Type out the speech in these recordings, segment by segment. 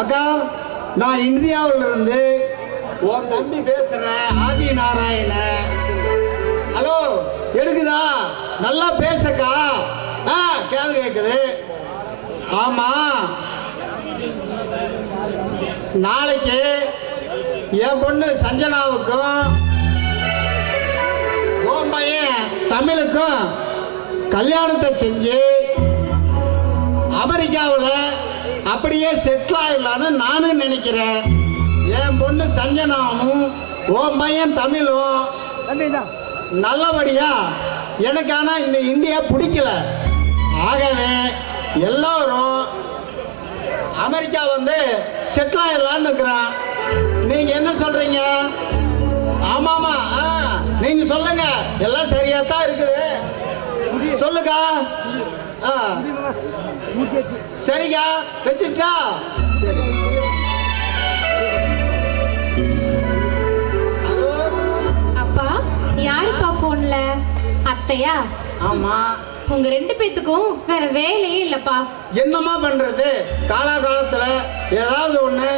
அக்கா, நான் இந்தியாவிலிருந்து உன் தம்பி பேசுறேன், ஆதி நாராயண. ஹலோ, எடுக்குதா? நல்லா பேசக்கா. கேள்வி கேட்குது. ஆமா, நாளைக்கு என் பொண்ணு சஞ்சனாவுக்கும் உன் பையன் தமிழுக்கும் கல்யாணத்தை செஞ்சு அமெரிக்காவில் அப்படியே செட்டில் ஆயிடலான்னு நானும் நினைக்கிறேன். என் பொண்ணு சஞ்சனாவும் உன் பையன் தமிழும் நல்லபடியா. எனக்கு ஆனால் இந்த இந்தியா பிடிக்கல. ஆகவே எல்லோரும் அமெரிக்கா வந்து செட்டில் ஆயிடலான்னு இருக்கிறான். நீங்க என்ன சொல்றீங்க? ஆமாமா, நீங்க சொல்லுங்க. எல்லாம் சரியா தான் இருக்குது. சொல்லுங்க. சரிக்கா, வச்சுட்டா. சரி. அப்பா, யாருப்பா போன்ல? அத்தையா? ஆமா. உங்க 2 பேத்துக்கும் வேற வேலையே இல்லப்பா. என்னமா பண்றது? காலகாலத்துல ஏதாவது ஒண்ணு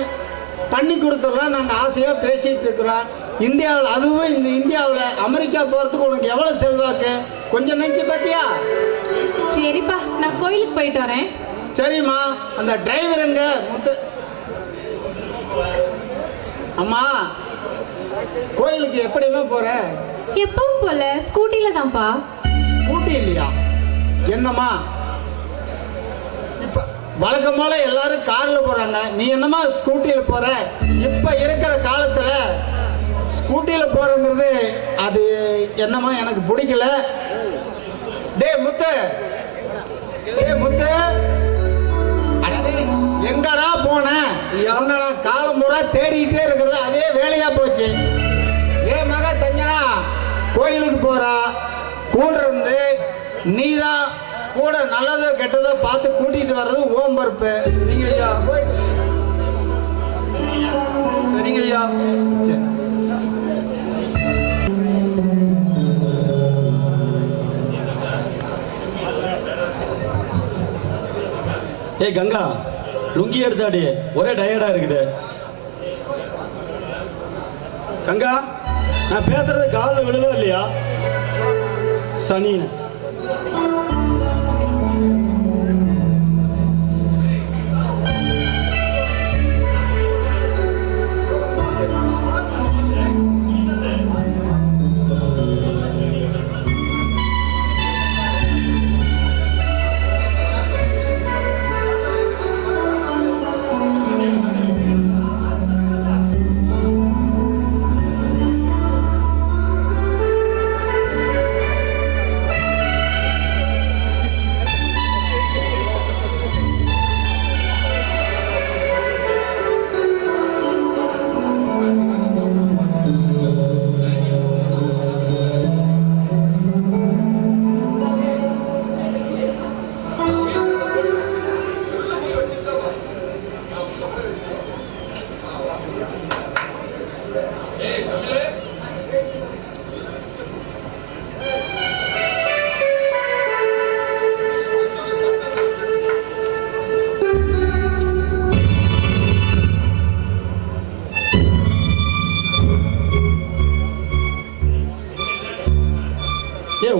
பண்ணி கொடுத்துடலாம். நாங்க ஆசையா பேசிட்டு இருக்கிறோம். இந்தியாவில், அதுவும் இந்த இந்தியாவில் அமெரிக்கா போறதுக்கு உனக்கு எவ்வளவு செல்வாக்கு கொஞ்சம் நினைச்சு பாத்தியா? சரிப்பா, நான் கோயிலுக்கு போயிட்டு வரேன். சரிம்மா. அந்த டிரைவர் எங்க? முத்து. அம்மா, கோயிலுக்கு எப்படிமா போற? எப்பவும் போல ஸ்கூட்டில தான்ப்பா. ஸ்கூட்டி இல்லையா? என்னம்மா, இப்ப வழக்கம் போல எல்லாரும் கார்ல போறாங்க, நீ என்னமா ஸ்கூட்டியில போற? இப்ப இருக்கிற காலத்துல ஸ்கூட்டியில போறங்கிறது அது என்னமா எனக்கு பிடிக்கல. டே முத்து, டே முத்து, எங்கடா போன? காலம் முறை தேடிக்கிட்டே இருக்கிறது அதே வேலையா போச்சு. ஏன் மக சஞ்சனா கோயிலுக்கு போறா, கூட இருந்து நீதான் கூட நல்லதோ கெட்டதோ பார்த்து கூட்டிட்டு வர்றது ஓம் பொறுப்பு. சரிங்க ஐயா. சரிங்க ஐயா. ஏய் கங்கா, லுங்கி எடுத்தாடி, ஒரே டயர்டா இருக்குது. கங்கா, நான் பேசுறது காலில் விழுதோ இல்லையா? சனின்னு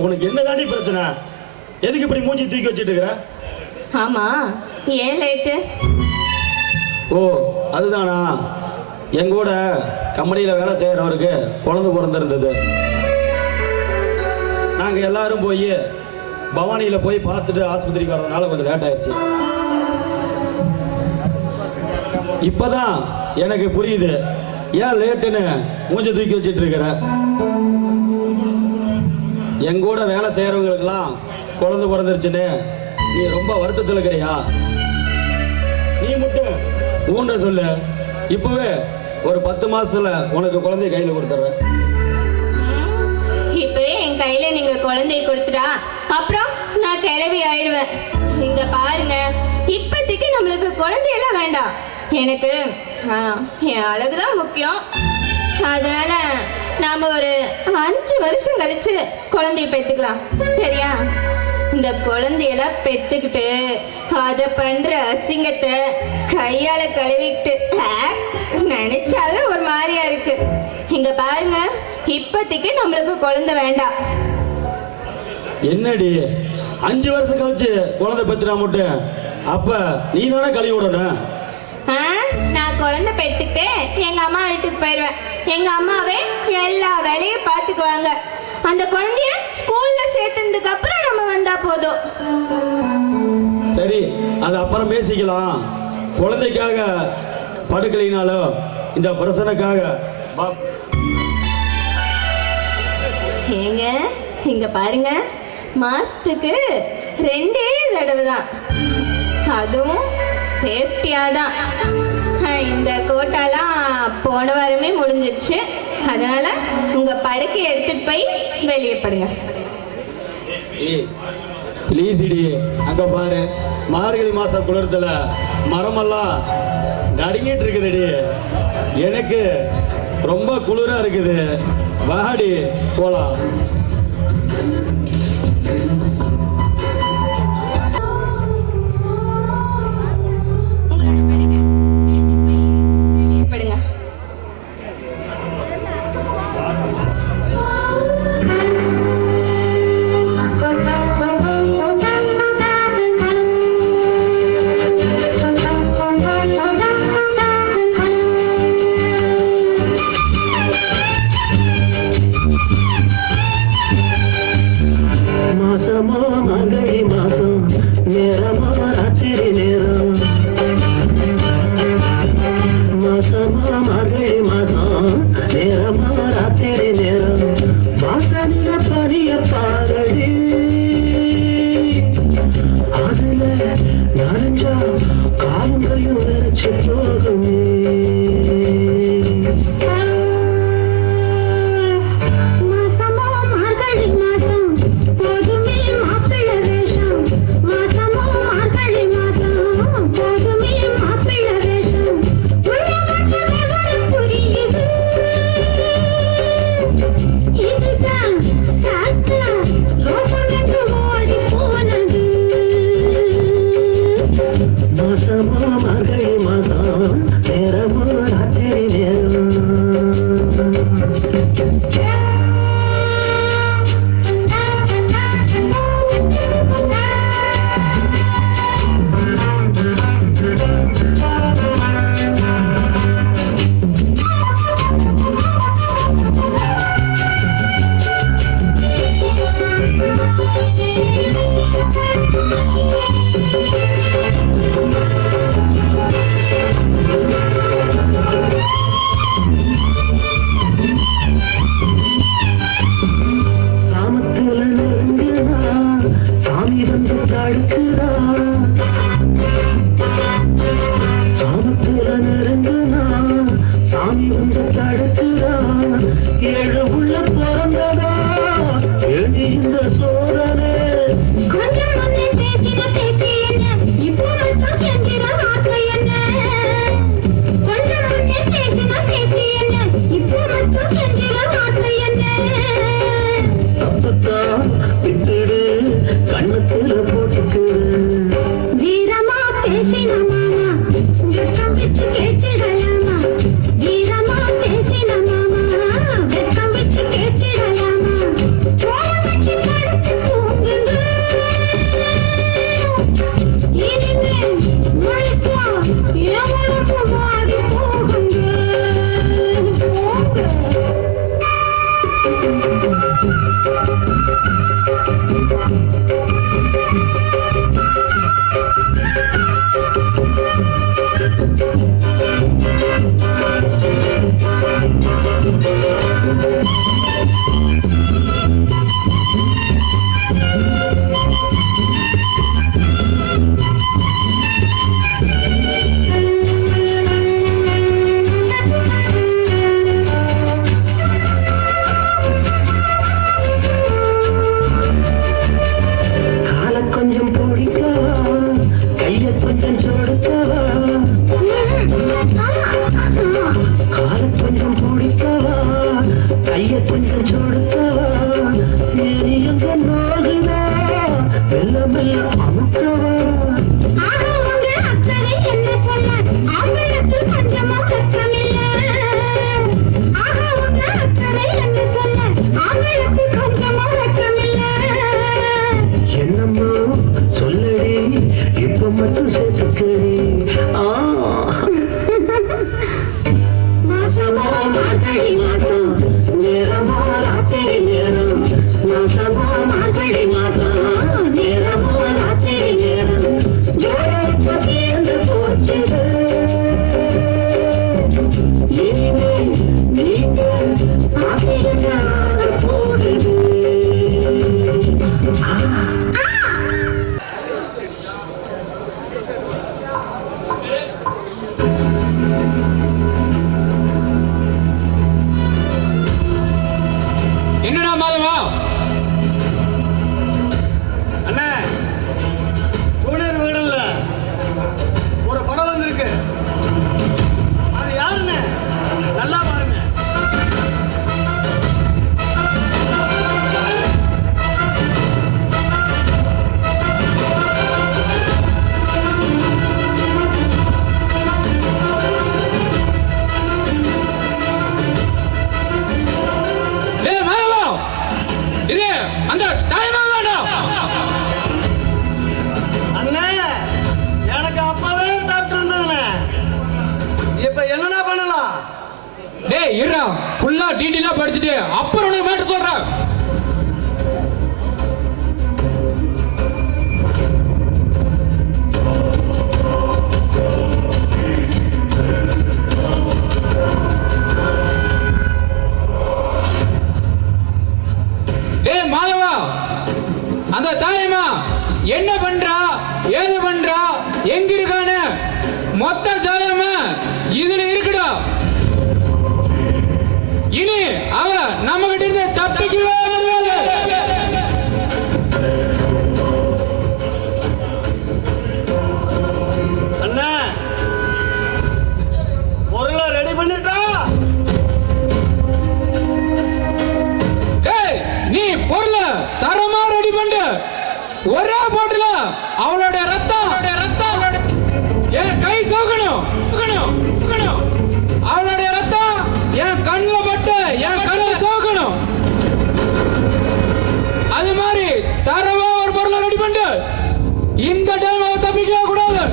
உனக்கு என்ன தாண்டி பிரச்சனை? எதுக்கு இப்படி மூஞ்சி தூக்கி வச்சிட்டு இருக்கிற? ஆமா, ஏன் லேட்டு? ஓ அதுதானா, எங்கூட கம்பெனியில் வேலை செய்கிறவருக்கு குழந்தை பிறந்திருந்தது. நாங்கள் எல்லாரும் போய் பவானியில் போய் பார்த்துட்டு ஆஸ்பத்திரிக்கு வரதுனால கொஞ்சம் லேட் ஆயிடுச்சு. இப்போதான் எனக்கு புரியுது ஏன் லேட்டுன்னு மூஞ்சி தூக்கி வச்சிட்டு இருக்கிற. எங்கூட வேலை செய்கிறவங்களுக்கெல்லாம் குழந்தை பிறந்துருச்சுன்னு நீ ரொம்ப வருத்தத்தில் இருக்கிறியா? நீ மட்டும் ஊன்ற சொல்லு, இப்பவே ஒரு 10 மாசத்துல உனக்கு குழந்தைய கையில் கொடுத்துட்றேன். இப்பவே என் கையில நீங்க குழந்தைய கொடுத்துட்டா அப்புறம் நான் கிளவி ஆயிடுவேன். இங்க பாருங்க, இப்போதைக்கு நம்மளுக்கு குழந்தையெல்லாம் வேண்டாம். எனக்கு என் அழகுதான் முக்கியம். அதனால நாம ஒரு 5 வருஷம் கழிச்சு குழந்தைய பெற்றுக்கலாம், சரியா? இந்த குழந்தையெல்லாம் பெத்துக்கிட்டு அதை பண்ற அசிங்கத்தை கையால கழுவிட்டு நினைச்சாவே ஒரு மாதிரியா இருக்கு. இங்க பாருங்க, இப்போதைக்கு நம்மளுக்கு குழந்தை வேண்டாம். என்னடி 5 வருஷம் கழிச்சு குழந்தை பெற்றுனா மட்டும் அப்ப நீ தானே கழுவி விடணும். நான் குழந்தை பெற்றுட்டு எங்க அம்மா வீட்டுக்கு போயிடுவேன். எங்க அம்மாவே எல்லா வேலையும் பார்த்துக்குவாங்க. அந்த குழந்தைய ஸ்கூல்ல சேர்த்ததுக்கு அப்புறம் நம்ம வந்தா போதும். சரி, அது அப்புறம் பேசிக்கலாம். குழந்தைக்காக படுக்கலைனாலும் இந்த பிரச்சனைக்காக ஏங்க இங்க பாருங்க, மாசத்துக்கு 2 தடவை தான், அதுவும் சேஃப்டியா தான். இந்த கோட்டாலாம் போன வாரமே முடிஞ்சிருச்சு. அதனால உங்க படுக்கை எடுத்துட்டு போய் வெளியே படுங்க. ப்ளீஸ் இடி, அங்க பாரு, மார்கழி மாச குளிரத்துல மரமெல்லாம் நடுங்கிட்டு இருக்குதுடி. எனக்கு ரொம்ப குளிரா இருக்குது. வாடி போலாம். கைய கொஞ்சம் சொடுத்தவா, நீ எங்க நாடுவா, வெள்ள ஆம்பளத்து கொஞ்சமா வெட்கமில்ல. ஆஹா உன்ன அக்கறை என்று சொல்ல ஆம்பளத்து கொஞ்சமா வெட்கமில்ல. என்னம்மா சொல்லடி இப்ப மட்டும் சேர்த்துக்கடி. மாசமா மார்கழி மாசம் நேரமோ ராத்திரி நேரம். மாசமா மார்கழி மாசம் நேரமோ ராத்திரி நேரம். ஜோரப்ப சேர்ந்து போச்சுது. இனிமே நீங்க காத்திருக்க போடுது. என்னடா மாதவா? அண்ணே சூழர் வீடல்ல ஒரு படம் வந்திருக்கு. அது யாருன்னு நல்லா பாருங்க. டேய் மாதவா, இது அந்த தாய்மாதாடா. அண்ணே எனக்கு அப்பவே டாக்டர் இருந்ததுண்ணே. இப்ப என்னடா பண்ணலாம்? டேய் இருடா, ஃபுல்லா டீடைலா படிச்சுட்டு அப்புறம் உனக்கு மேட்டர் சொல்றேன். டேய் மாதவா, அந்த தாயம்மா என்ன பண்றா, ஏது பண்றா, எங்க இருக்கான்னு மொத்த தாயம்மா இதுல இருக்குடா. இனி அவ நம்ம கிட்ட இருந்து தப்பிக்கவே முடியாது. அண்ணே பொருளை ரெடி பண்ணிட்டா? டேய் நீ பொருளை தரமா ரெடி பண்ணு. ஒரே போட்டுல அவளோட ரத்தம் என் கை சோகணும். அவளுடைய ரத்தம் என் கண்ணுல பட்டு என் கண்ணை சோகணும். அது மாதிரி தரமா ஒரு பொருளை ரெடி பண்ணு. இந்த டைம் அவ தப்பிக்க கூடாது.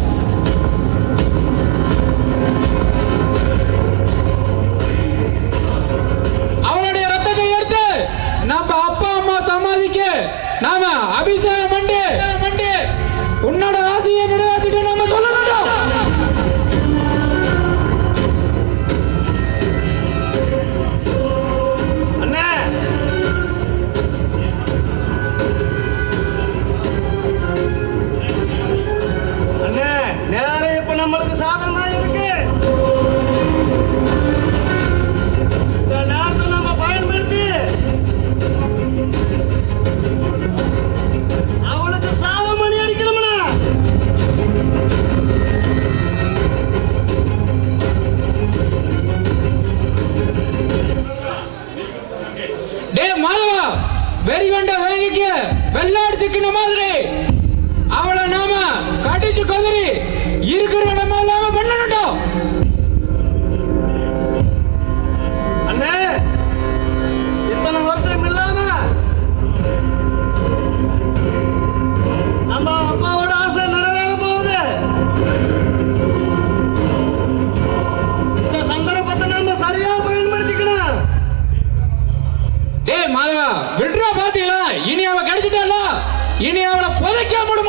அவளுடைய ரத்தத்தை எடுத்து நம்ம அப்பா அம்மா சமாதிக்கு நாம அபிஷேகம் பண்ணி உன்னோட ஆசையை நிறைவேற்றிட்டு நம்ம சொல்லணும். அண்ணே அண்ணே நேரம் இப்ப நம்மளுக்கு சாதகமா இருக்கு. இந்த நேரத்தை நம்ம பயன்படுத்தி அவளுக்கு சாதம் மணி அடிக்கணும்னா டேய் மாதவா, வெறிகொண்ட வேலைக்கு வெள்ளாடு சிக்கின மாதிரி அவளை நாம கடிச்சு கொதறி இருக்கிற இடமா இல்லாம பண்ணணும். அண்ணே இத்தனை வருஷம் இல்லாம நம்ம அப்பாவோட ஆசை நிறைவேற போகுது. இந்த சந்தர்ப்பத்தை நம்ம சரியா பயன்படுத்திக்கணும். டேய் மாதவா, விட்றா பாத்தீங்களா? இனி அவ கிடைச்சிட்டால, இனி அவளை புதைக்க முடியும்.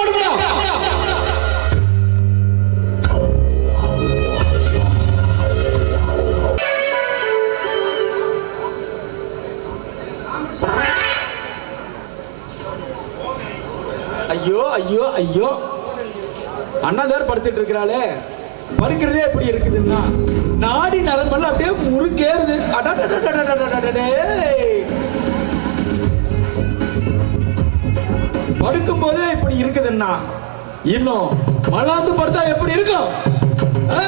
ஐயோ ஐயோ ஐயோ, அண்ணாதார் படுத்துட்டு இருக்கிறாளே, படுக்கிறதே எப்படி இருக்குதுன்னா நாடி நரம்பெல்லாம் அப்படியே முறுக்கேறுது. அடடடடடடடடடே. படுக்கும் போதே இப்படி இருக்குதுன்னா இன்னும் மல்லாந்து படுத்தா எப்படி இருக்கும்? ஆ?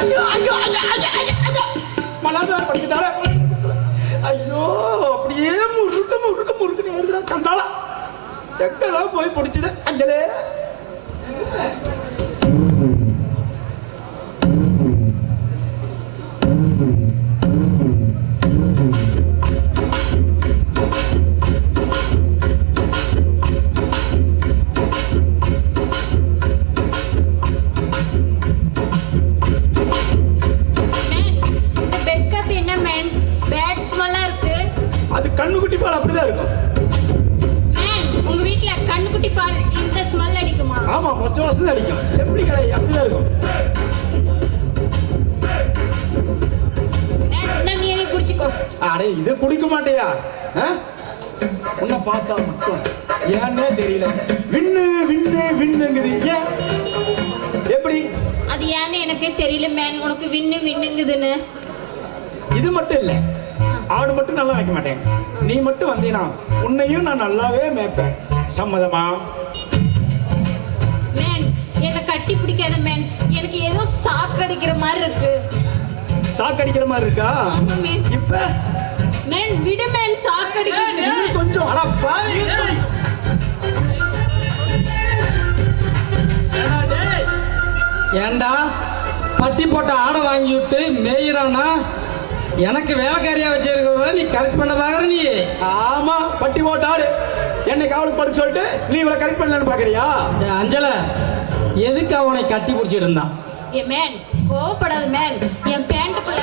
ஐயோ ஐயோ ஐயோ ஐயோ ஐயோ, மல்லாந்து படுத்துட்டாலே ஐயோ அப்படியே முறுக்க முறுக்க முறுக்கு நேருதுடா கண்டாளா எங்கதான் போய் பிடிச்சது அஞ்சலே இந்த பெட் கப் என்ன மேன் பேட் ஸ்மெல்லா இருக்கு. அது கண்ணுக்குட்டி பால் அப்படிதான் இருக்கும். மேன் உங்க வீட்ல கண்ணுக்குட்டி பால் இந்த ஸ்மெல் அடிக்குமா? ஆமா மொச்ச வாசம் அடிக்கும். செப்படி கடை அப்படிதான் இருக்கும். மேன் இந்த நீயே குடிச்சுக்கோ. அடே இது குடிக்க மாட்டியா? உன்னை பார்த்தா மட்டும் ஏன்னே தெரியல விண்ணு விண்ணு விண்ணுங்குது. ஏன் எப்படி? அது ஏன்னு எனக்கே தெரியல மேன், உனக்கு விண்ணுங்குதுன்னு. இது மட்டும் இல்ல, ஆடு மட்டும் நல்லா வைக்க மாட்டேன். நீ மட்டும் வந்தீனா உன்னையும் நான் நல்லாவே மேய்ப்பேன். சம்மதமா? மேன் என்னை கட்டி பிடிக்காத மேன், எனக்கு ஏதோ சாக்கடிக்கிற மாதிரி இருக்கு. சாக்கடிக்கிற மாதிரி இருக்கா? ஆமா மேன். இப்ப மேன் விடு மேன், சாக்கடிக்கிறது. இன்னும் கொஞ்சம் அட பாவி. ஏண்டா பட்டி போட்ட ஆடை வாங்கி விட்டு மேயிறானா? எனக்கு வேலைக்காரியா வச்சிருக்க நீ கரெக்ட் பண்ண பாக்குற நீ. ஆமா பட்டி போட்ட ஆடு என்னை காவலுக்கு படுக்க சொல்லிட்டு நீ இவளை கரெக்ட் பண்ணலன்னு பாக்குறியா? அஞ்சல எதுக்கு அவனை கட்டி பிடிச்சிட்டு இருந்தான்? ஏ மேன் கோவப்படாத மேன், என் பேண்ட்டுக்குள்ள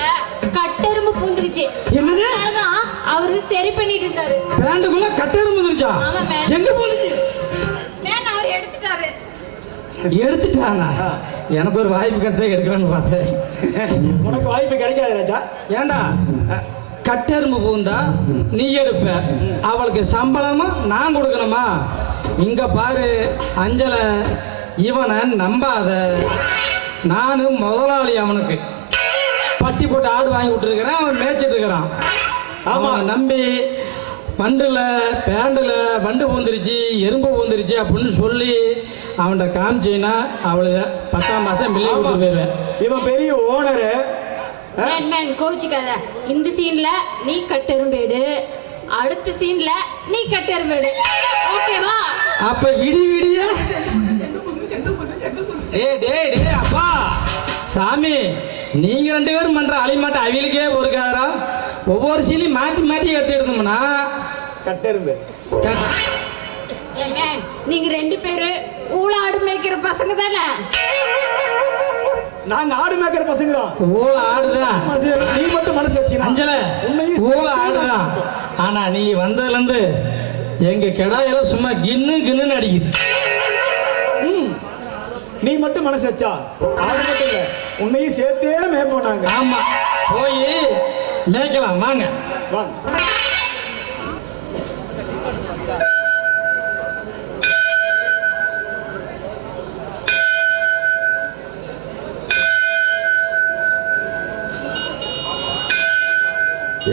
கட்டெரும்பு பூந்துருச்சு. என்னது? அதனாலதான் அவரு சரி பண்ணிட்டு இருந்தாரு. பேண்டுக்குள்ள கட்டெரும்பு வந்துருச்சா? ஆமா மேன். எங்க போனீங்க? மேன் அவர் எடுத்துட்டாரு. எடுத்துட்டானா? எனக்கு ஒரு வாய்ப்பு கிடைத்தா எடுக்கலான்னு பார்த்தேன். உனக்கு வாய்ப்பு கிடைக்காது ராஜா. ஏண்டா கட்டெரும்பு பூந்தா நீ எடுப்ப, அவளுக்கு சம்பளமா நான் கொடுக்கணுமா? இங்க பாரு அஞ்சல, இவனை நம்பாத. நானும் முதலாளி. அவனுக்கு பட்டி போட்டு ஆடு வாங்கி விட்டுருக்கிறேன், அவன் மேய்ச்சிட்டு இருக்கிறான். ஆமா. அவனை நம்பி வண்டுல பேண்டுல வண்டு பூந்துருச்சு எறும்பு பூந்துருச்சு அப்படின்னு சொல்லி அவன்கிட்ட காமிச்சின்னா அவளுக்கு 10ஆம் மாசம் பிள்ளை கொடுத்து போயிடுவேன். இவன் பெரிய ஓனரு. Man man கோவிச்சுக்காத. இந்த சீன்ல நீ கட்டெரும்பேடு, அடுத்த சீன்ல நீ கட்டெரும்பேடு. ஓகேவா? அப்ப விடி விடிய அப்பா சாமி, நீங்க 2 பேரும் பண்ற அழிமாட்ட அவிகளுக்கே பொறுக்காதரா? ஒவ்வொரு சீலையும் மாத்தி மாத்தி எடுத்துக்கிட்டோம்னா கட்டெரும்பு. ஏ மேன், நீங்க 2 பேரு ஊளாடு மேய்க்கிற பசங்க தானே? நாங்க ஆடு மேய்க்கிற பசங்க தான். ஊழ ஆடுதான். நீ மட்டும் மனசு வச்சீங்கன்னா அஞ்சல ஊழ ஆடுதான். ஆனா நீ வந்ததுல இருந்து எங்க கிடாயெல்லாம் சும்மா கின்னு கின்னு அடிக்குது. நீ மட்டும் மனசு வச்சா ஆடு மட்டும் இல்ல உன்னையும் சேர்த்தே மேய்ப்போம் நாங்க. ஆமா போய் மேய்க்கலாம் வாங்க. வாங்க.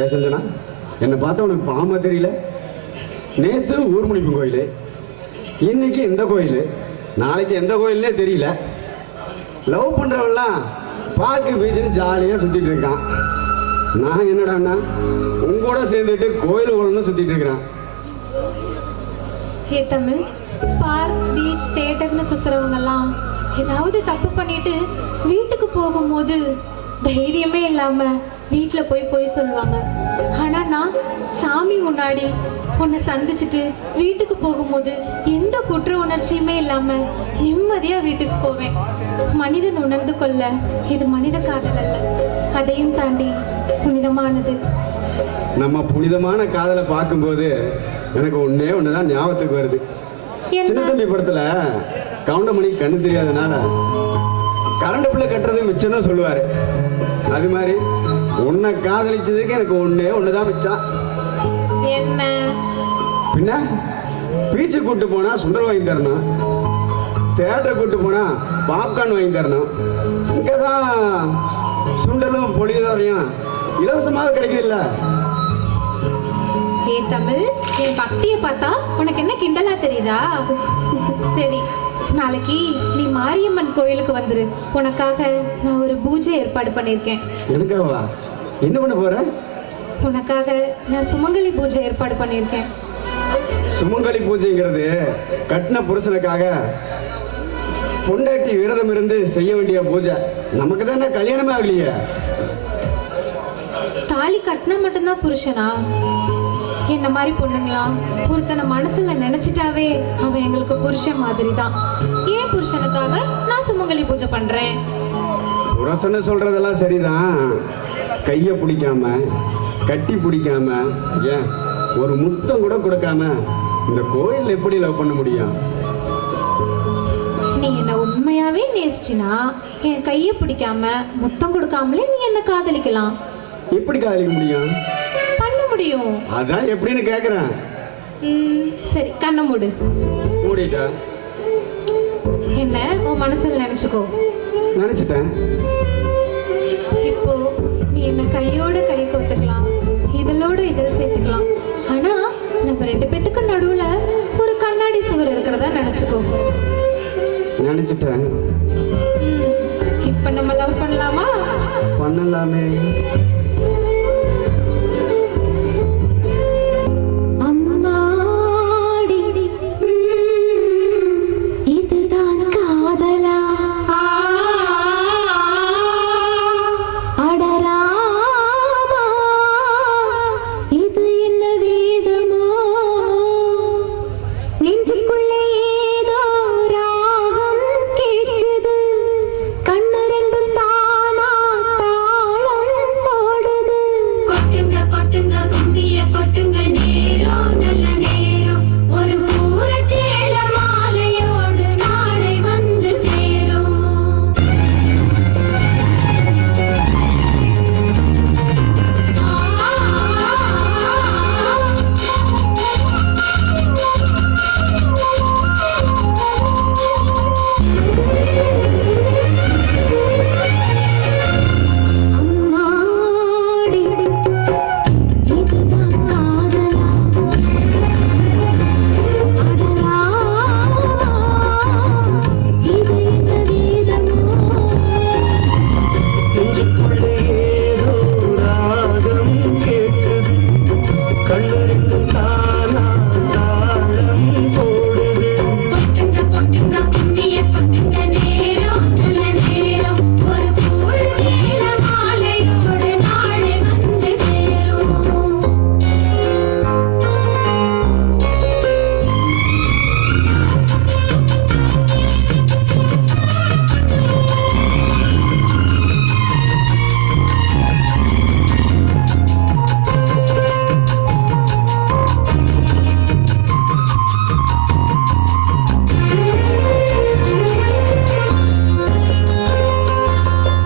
ஏன் சஞ்சனா, என்னை பார்த்தா உனக்கு பாம்பா தெரியல? நேற்று ஊர்முனிப்பு கோயில், இன்னைக்கு இந்த கோயில், நாளைக்கு எந்த கோயில்னே தெரியல. லவ் பண்ணுறவன்லாம் பார்க்கு பீச்சுன்னு ஜாலியாக சுற்றிட்டு இருக்கான். நான் என்னடான்னா உங்களோட சேர்ந்துட்டு கோயில் கோயில்னு சுற்றிட்டு இருக்கிறேன். ஹே தமிழ், பார்க் பீச் தியேட்டர்னு சுத்துறவங்கெல்லாம் ஏதாவது தப்பு பண்ணிட்டு வீட்டுக்கு போகும்போது தைரியமே இல்லாம வீட்டுல போய் சொல்லுவாங்க. ஆனா நான் சாமி முன்னாடி உன்னை சந்திச்சுட்டு வீட்டுக்கு போகும்போது எந்த குற்ற உணர்ச்சியுமே இல்லாம நிம்மதியா வீட்டுக்கு போவேன். மனிதன் உணர்ந்து கொள்ள இது மனித காதல் அல்ல, அதையும் தாண்டி புனிதமானது. நம்ம புனிதமான காதலை பார்க்கும்போது எனக்கு ஒன்று தான் ஞாபகத்துக்கு வருது. சின்ன தம்பி படத்தில் கவுண்டமணி கண்ணு தெரியாதனால கரண்ட் பிள்ளை கட்டுறது மிச்சம்னு சொல்லுவார். அது மாதிரி உன்னை காதலிச்சதுக்கு எனக்கு ஒன்று தான் மிச்சம். என்ன? பின்ன பீச்சு கூட்டு போனா சுண்டல் வாங்கி தரணும், தேட்டரை கூட்டு போனா பாப்கார்ன் வாங்கி தரணும். இங்கே தான் சுண்டலும் பொலிதரையும் இலவசமாக கிடைக்குதுல்ல. ஏ தமிழ், என் பக்தியை பார்த்தா உனக்கு என்ன கிண்டலா தெரியுதா? சரி, நாளைக்கு நீ மாரியம்மன் கோயிலுக்கு வந்துரு. உனக்காக நான் ஒரு பூஜை ஏற்பாடு பண்ணியிருக்கேன். எனக்காவா? என்ன பண்ண போற? உனக்காக நான் சுமங்கலி பூஜை ஏற்பாடு பண்ணியிருக்கேன். சுமங்கலி பூஜைங்கிறது கட்டின புருஷனுக்காக பொண்டாட்டி விரதம் இருந்து செய்ய வேண்டிய பூஜை. நமக்கு தானே கல்யாணமே ஆகலையே. தாலி கட்டினா மட்டும்தான் புருஷனா? என்ன மாதிரி பொண்ணுங்களாம் ஒருத்தனை மனசுல நினைச்சிட்டாவே அவன் எங்களுக்கு புருஷன் மாதிரி தான். ஏன் புருஷனுக்காக நான் சுமங்கலி பூஜை பண்றேன். புருஷன்னு சொல்றதெல்லாம் சரிதான். கையை பிடிக்காம கட்டி பிடிக்காம ஏன் ஒரு முத்தம் கூட கொடுக்காம இந்த கோயில் எப்படி லவ் பண்ண முடியும்? நீ என்ன உண்மையாவே நேசிச்சினா என் கையை பிடிக்காம முத்தம் கொடுக்காமலே நீ என்ன காதலிக்கலாம். எப்படி காதலிக்க முடியும்? பண்ண முடியும். அதான் எப்படின்னு கேக்குறேன். சரி, கண்ணை மூடு. மூடிட்டா என்ன உன் மனசுல நினைச்சுக்கோ. நினைச்சிட்டேன். இப்போ நீ என்ன கையோட கை கோத்துக்கலாம், இதழோட இதழ் சேர்த்துக்கலாம். ஆனா நம்ம ரெண்டு பேத்துக்கு நடுவுல ஒரு கண்ணாடி சுவர் இருக்கிறதா நினைச்சுக்கோ. நினைச்சிட்டேன். இப்ப நம்ம லவ் பண்ணலாமா? பண்ணலாமே.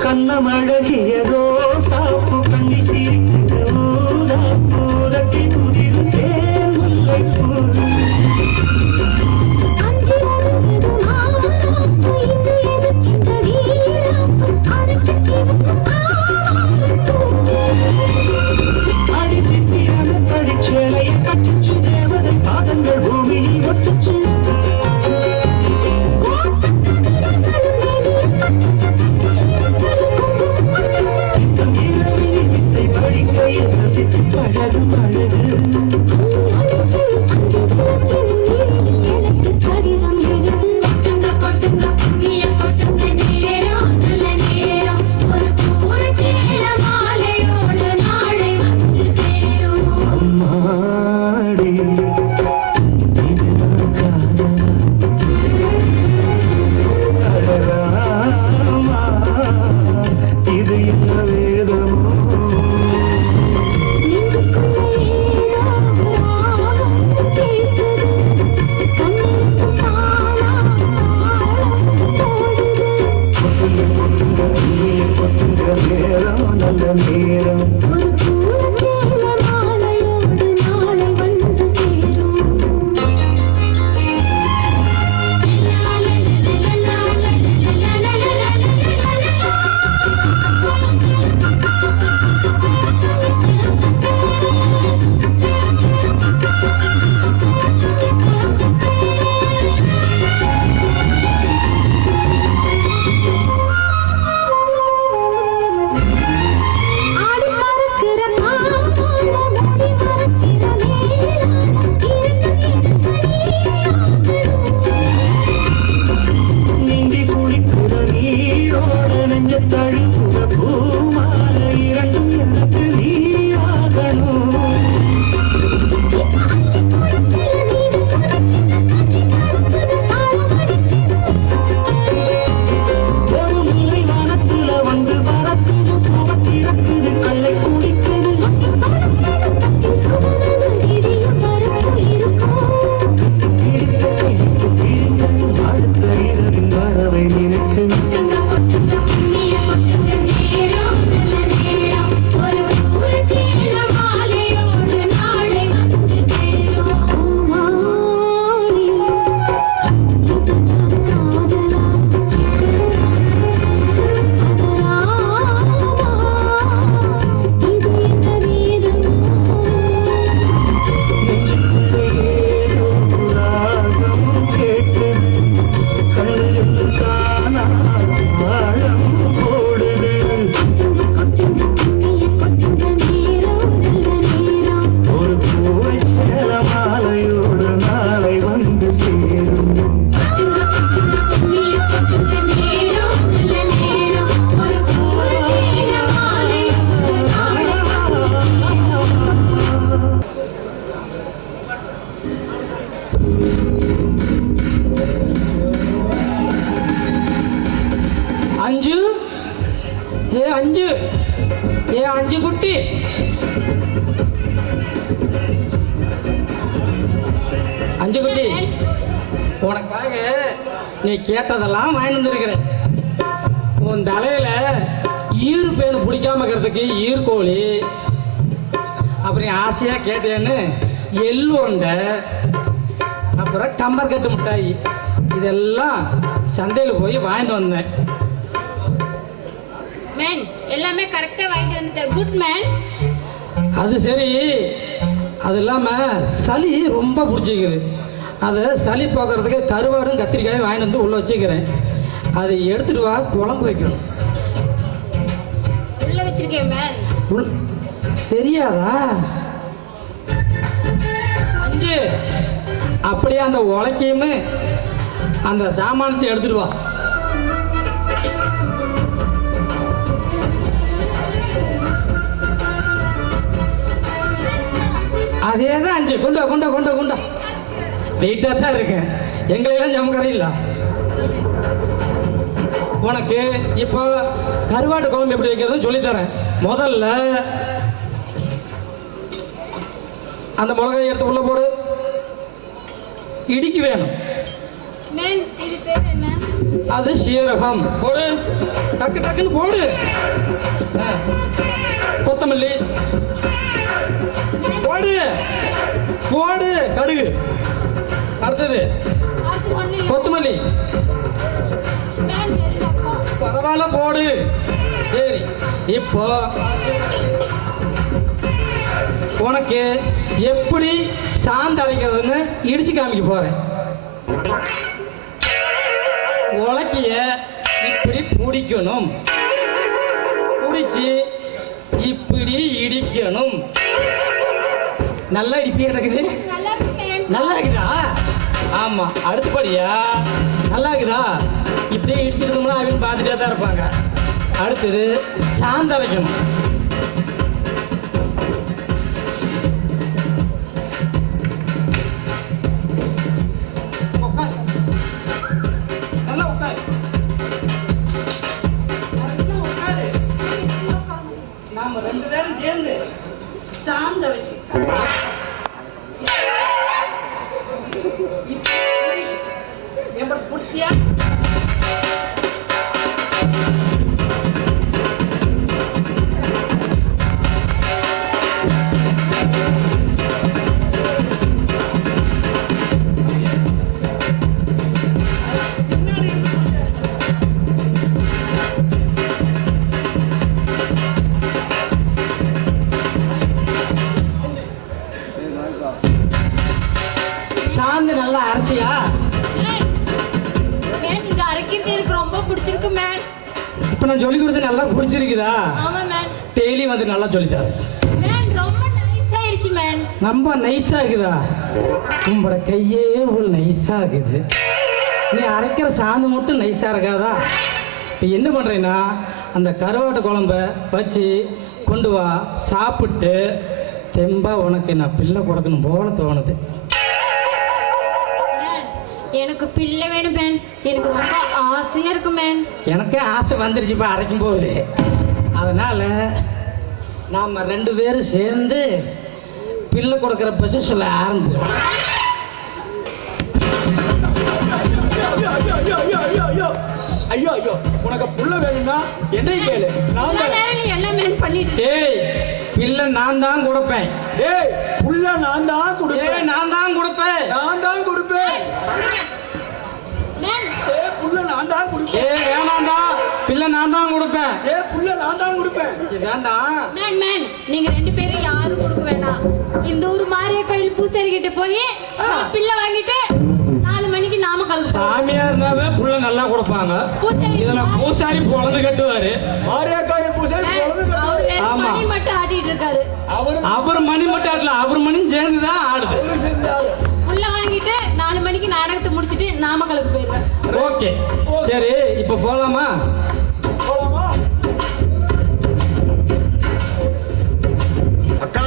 கண்ணமழகிய ரோசாப்பு கண்ணி சிரிக்கிற ஊதாப்பு ரட்டி முதிர் தேன் முல்லைப்பூ அடிசித்தியான படிச்சேலைய கட்டுச்சு தேவதை பாதங்கள் பூமியில் ஒட்டுச்சு பழகும் அழகு இது என்ன வேதமோ அஞ்சு குட்டி உனக்காக நீ கேட்டதெல்லாம் வாங்கி வந்திருக்கிறேன். உன் தலையில ஈர் பேர் பிடிக்காம இருக்கிறதுக்கு ஈர்கோழி, அப்புறம் ஆசையா கேட்டேன்னு எள்ளு உண்டை, அப்புறம் கம்பர்கட்டு மிட்டாய், இதெல்லாம் சந்தையில் போய் வாங்கிட்டு வந்தேன். மேன் எல்லாமே கரெக்டா வாங்கிட்டு வந்துட்டேன். Good man. அது சரி, அது இல்லாமல் சளி ரொம்ப பிடிச்சிக்குது. அதை சளி போக்குறதுக்கு கருவாடும் கத்திரிக்காயும் வாங்கிட்டு வந்து உள்ளே வச்சுக்கிறேன். அதை எடுத்துட்டு வா, குழம்பு வைக்கணும். உள்ள வச்சிருக்கேன் மேன். தெரியாதா? அஞ்சு அப்படியே அந்த உலக்கையுமே அந்த சாமானத்தை எடுத்துட்டு வா. அதே தான் அஞ்சு. கொண்டா கொண்டா கொண்டா கொண்டா. வெயிட்டாக தான் இருக்கேன். எங்களெல்லாம் ஜமக்கரை இல்லை. உனக்கு இப்போ கருவாட்டு குழம்பு எப்படி வைக்கிறதுன்னு சொல்லித்தரேன். முதல்ல அந்த மிளகாய் எடுத்து உள்ள போடு. இடிக்கு வேணும். மேன் இது பேர் என்ன? அது சீரகம். போடு, டக்கு டக்குன்னு போடு. கொத்தமல்லி போடு போடு. கடுகு. அடுத்தது அது ஒண்ணு கொத்தமல்லி. மேன் வெறுப்பா. பரவாயில்ல போடு. சரி, இப்போ உனக்கு எப்படி சாந்து அரைக்கிறதுன்னு இடிச்சு காமிக்க போறேன். உலக்கைய இப்படி பிடிக்கணும், பிடிச்சி இப்படி இடிக்கணும். நல்லா இடிப்பே கிடக்குது. நல்லா இருக்கு மேன். நல்லா இருக்குதா? ஆமா. அடுத்தபடியா நல்லா இருக்குதா? இப்படியே இடிச்சிருந்தோம்னா அவங்க பார்த்துட்டே தான் இருப்பாங்க. அடுத்தது சாந்து அரைக்கணும். உட்காரு. நல்லா உட்காரு. நல்லா உட்காரு. நாம ரெண்டு பேரும் சேர்ந்து சாந்து அரைக்கணும். எப்படி புடிச்சியா? சாந்து நல்லா அரைச்சியா? மேன் இது அரைக்கிறது எனக்கு ரொம்ப பிடிச்சிருக்கு மேன். இப்ப நான் சொல்லி கொடுத்து நல்லா புரிஞ்சிருக்குதா? ஆமா மேன். டெய்லி வந்து நல்லா சொல்லித்தரேன். மேன் ரொம்ப நைஸ் ஆயிருச்சு மேன். ரொம்ப நைஸா இருக்குதா? உங்களோட கையே ஒரு நைஸா இருக்குது. நீ அரைக்கிற சாந்து மட்டும் நைஸா இருக்காதா? இப்போ என்ன பண்றேன்னா அந்த கருவாட்டு குழம்ப வச்சு கொண்டு வா. சாப்பிட்டு தெம்பா உனக்கு நான் பிள்ளை கொடுக்கணும் போல தோணுது. மேன் எனக்கு பிள்ளை வேணும் மேன். எனக்கு ரொம்ப ஆசையா இருக்கு மேன். எனக்கே ஆசை வந்துருச்சுப்பா அரைக்கும் போது. அதனால நாம ரெண்டு பேரும் சேர்ந்து பிள்ளை கொடுக்குற பொசிஷன்ல ஆரம்பிக்கிறோம். ஐயோ ஐயோ, உனக்கு புள்ள வேணும்னா என்னை கேளு, நான் இவ்வளவு தரேன். நேரம் நீ என்ன மேன் பண்ணிட்டு? டேய், பிள்ளை நான் தான் கொடுப்பேன். டேய், புள்ள நான் தான் டேய், கொடுப்பேன். நான் தான் கொடுப்பேன். நான் தான் கொடுப்பேன். மேன் டேய், புள்ள நான் தான் கொடுப்பேன். ஏய் வேணாம்டா, பிள்ளை நான் தான் கொடுப்பேன். டேய், புள்ள நான் தான் கொடுப்பேன். சரி வேண்டாம். மேன் மேன் நீங்க ரெண்டு பேரும் யாரும் கொடுக்க வேண்டாம். இந்த ஊர் மாரியா கோயில் பூசாரி கிட்ட போய் பிள்ளை வாங்கிட்டு 4 மணிக்கு நாமக்கல் போய் சாமியார் இருந்தாவே புள்ள நல்லா கொடுப்பாங்க. பூசாரி இதுல பூசாரி பொழந்து கட்டுவாரு. மாரியாக்காய் பூசாரி பொழுது அவர் வேற ஆமா. மணி மட்டும் ஆடிட்டு இருக்காரு. அவர் மணி மட்டும் ஆடல, அவர் மணியும் சேர்ந்துதான் ஆடுது. உள்ள வாங்கிட்டு 4 மணிக்கு நாடகத்தை முடிச்சிட்டு நாமக்கலுக்கு போயிடுவேன். ஓகே சரி, இப்ப போலாமா? போலாமா? அக்கா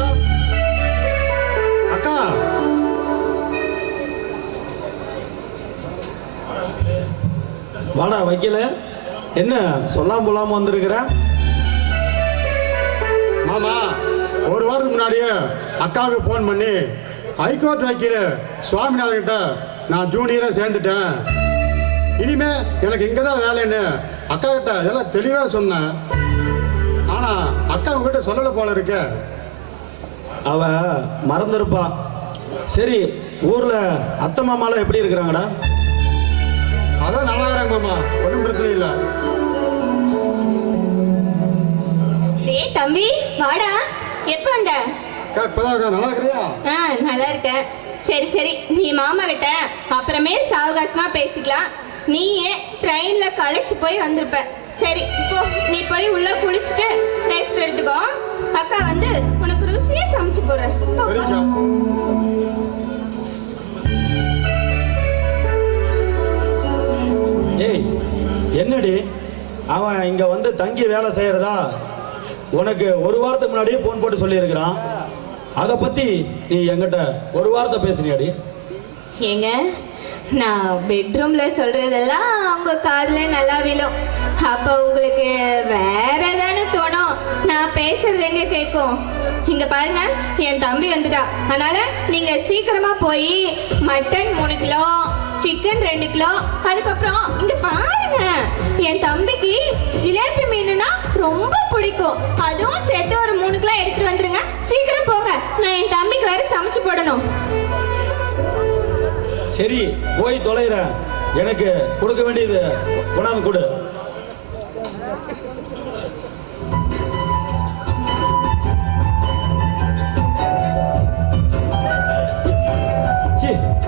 அக்கா வாடா வைக்கல. என்ன சொல்லாம போலாம வந்திருக்கிற? மாமா, ஒரு வாரத்துக்கு முன்னாடியே அக்காவுக்கு ஃபோன் பண்ணி ஹைகோர்ட் வக்கீல் சுவாமிநாதன் கிட்ட நான் ஜூனியராக சேர்ந்துட்டேன். இனிமே எனக்கு இங்கே தான் வேலைன்னு அக்கா கிட்ட எல்லாம் தெளிவாக சொன்னேன். ஆனால் அக்கா உங்ககிட்ட சொல்லலை போல இருக்க. அவ மறந்துருப்பா. சரி, ஊர்ல அத்தை மாமாலாம் எப்படி இருக்கிறாங்கடா? அதான் நல்லா இருக்கிறாங்க மாமா, ஒன்றும் பிரச்சனை இல்லை. டேய் தம்பி வாடா, எப்போ வந்த? அக்கா இப்போதான் அக்கா நல்லா இருக்கிறியா? நல்லா இருக்கேன். சரி சரி, நீ மாமா கிட்ட அப்புறமே சாவகாசமா பேசிக்கலாம். நீ ஏன் ட்ரெயின்ல களைச்சு போய் வந்திருப்ப. சரி இப்போ நீ போய் உள்ள குளிச்சுட்டு ரெஸ்ட் எடுத்துக்கோ. அக்கா வந்து உனக்கு ருசியா சமைச்சு போடுறேன். போ. சரிக்கா. ஏய், என்னடி அவன் இங்க வந்து தங்கி வேலை செய்யறதா உனக்கு ஒரு வாரத்துக்கு முன்னாடியே போன் போட்டு சொல்லியிருக்கிறான். அதை பத்தி நீ என்கிட்ட ஒரு வாரத்தை பேசுனியாடி? ஏங்க, நான் பெட்ரூம்ல சொல்றதெல்லாம் உங்க காதுல நல்லா விழும். அப்ப உங்களுக்கு வேற ஏதானு தோணும். நான் பேசுறது எங்க கேட்கும்? இங்க பாருங்க, என் தம்பி வந்துட்டா. அதனால நீங்க சீக்கிரமா போய் மட்டன் 3 கிலோ, சிக்கன் 2 கிலோ, அதுக்கப்புறம் இங்க பாருங்க, என் தம்பிக்கு ஜிலேபி மீனுனா ரொம்ப பிடிக்கும். அதுவும் சேர்த்து ஒரு 3 கிலோ எடுத்துட்டு வந்துருங்க. சீக்கிரம் போங்க, நான் என் தம்பிக்கு வேற சமைச்சு போடணும். சரி, போய் தொலைற. எனக்கு கொடுக்க வேண்டியது கொண்டாந்து கொடு.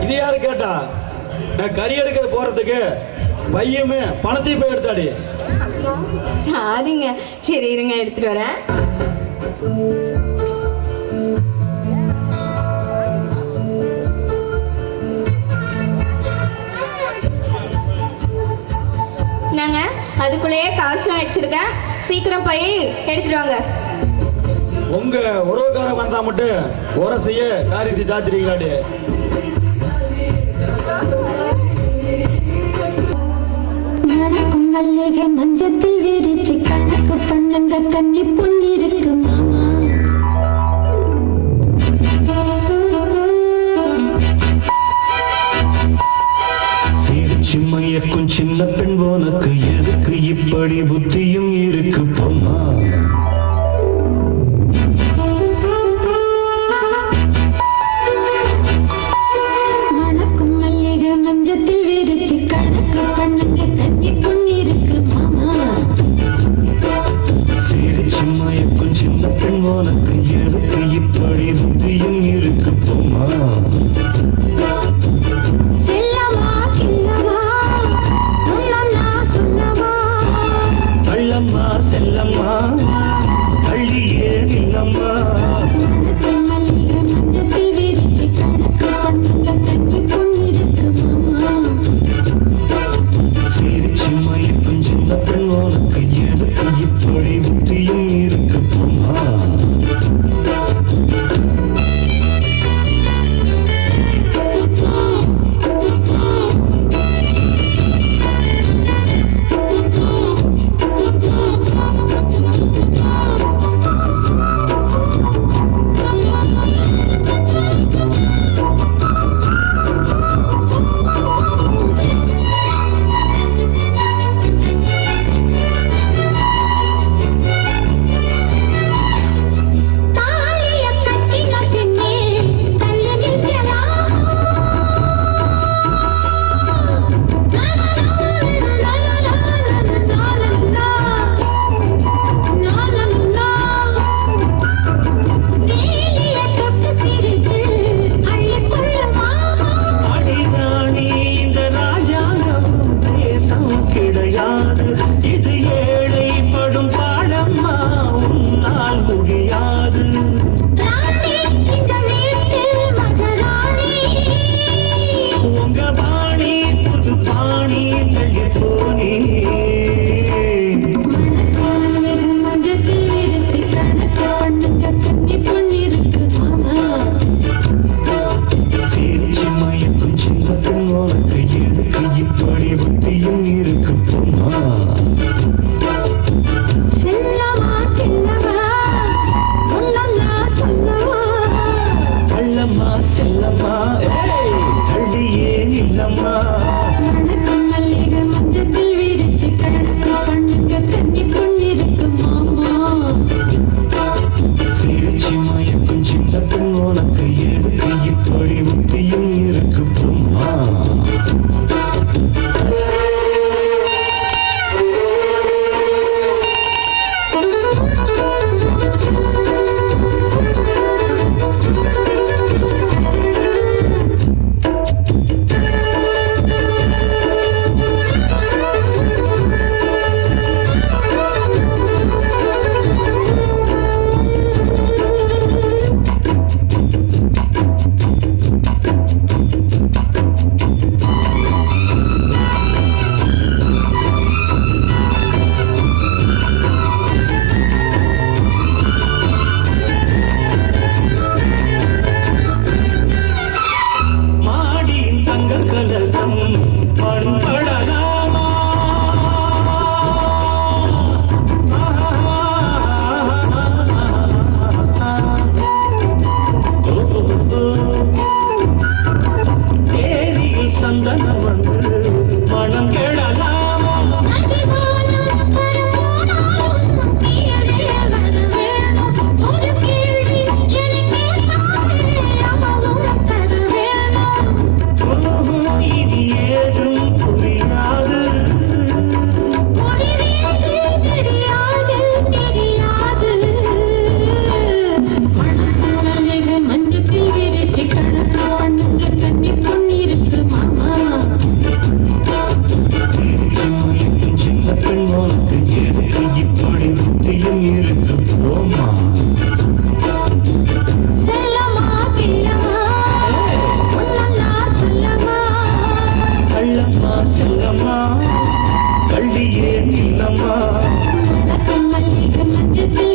இது யாரு கேட்டா? நான் கறி எடுக்க போறதுக்கு பையுமே பணத்தையும் போய் எடுத்தாடி. சாரிங்க, சரி இருங்க எடுத்துட்டு வரேன். நாங்க அதுக்குள்ளேயே காசும் வச்சிருக்கேன். சீக்கிரம் போய் எடுத்துட்டு வாங்க. உங்க உறவுக்காரன் வந்தா மட்டும் உரசைய காரியத்தை சாச்சிருக்கீங்களாடி? மல்லிகை மஞ்சத்தில் விரிச்சு கணக்கு பண்ணுங்க, கண்ணி பொன்னிருக்கு மாமா. சிம்மயக்கும் சின்ன பெண் போனக்கு எதுக்கு இப்படி புத்தியும் இருக்கு பொம்மா? வணக்கம் மல்லிகை மஞ்சத்தில் விரிச்சு கணக்கு பண்ணுங்க, கண்ணி பொன்னிருக்கு மாமா. சிம்மயக்கும் சின்ன பெண் போனக்கு எதுக்கு இப்படி புத்தியும் இருக்கு பொம்மா? செல்லமா கில்லமா உன்னன்னா சொல்லமா? தள்ளம் செல்லம்மா செல்லம்மா கள்ளியே இல்லம்மா வணக்கம் மல்லிகை மஞ்சத்தில் விரிச்சு கணக்கு பண்ணுங்க கன்னி பொண்ணிருக்கு மாமா சிரிச்சி மயக்கும் சின்ன பெண் உனக்கு எதுக்கு இப்படி புத்தியும் இருக்கு பொம்மா சந்தனம் வந்து மனம் கெடலாமா ஒரு கேள்வி எனக்கு இனி ஏதும் புரியாது மஞ்சத்தில் விரிச்சு கணக்கு பண்ணுங்க கன்னி பொண்ணிருக்கு மாமா சின்ன பெண் உனக்கு எதுக்கு இப்படி புத்தியும் இருக்கு போமா செல்லமா கிள்ளமா ஒன்னல்லா சொல்லமா கள்ளம்மா செல்லம்மா கள்ளியே இல்லம்மா வணக்கம் மல்லிகை மஞ்சத்தில்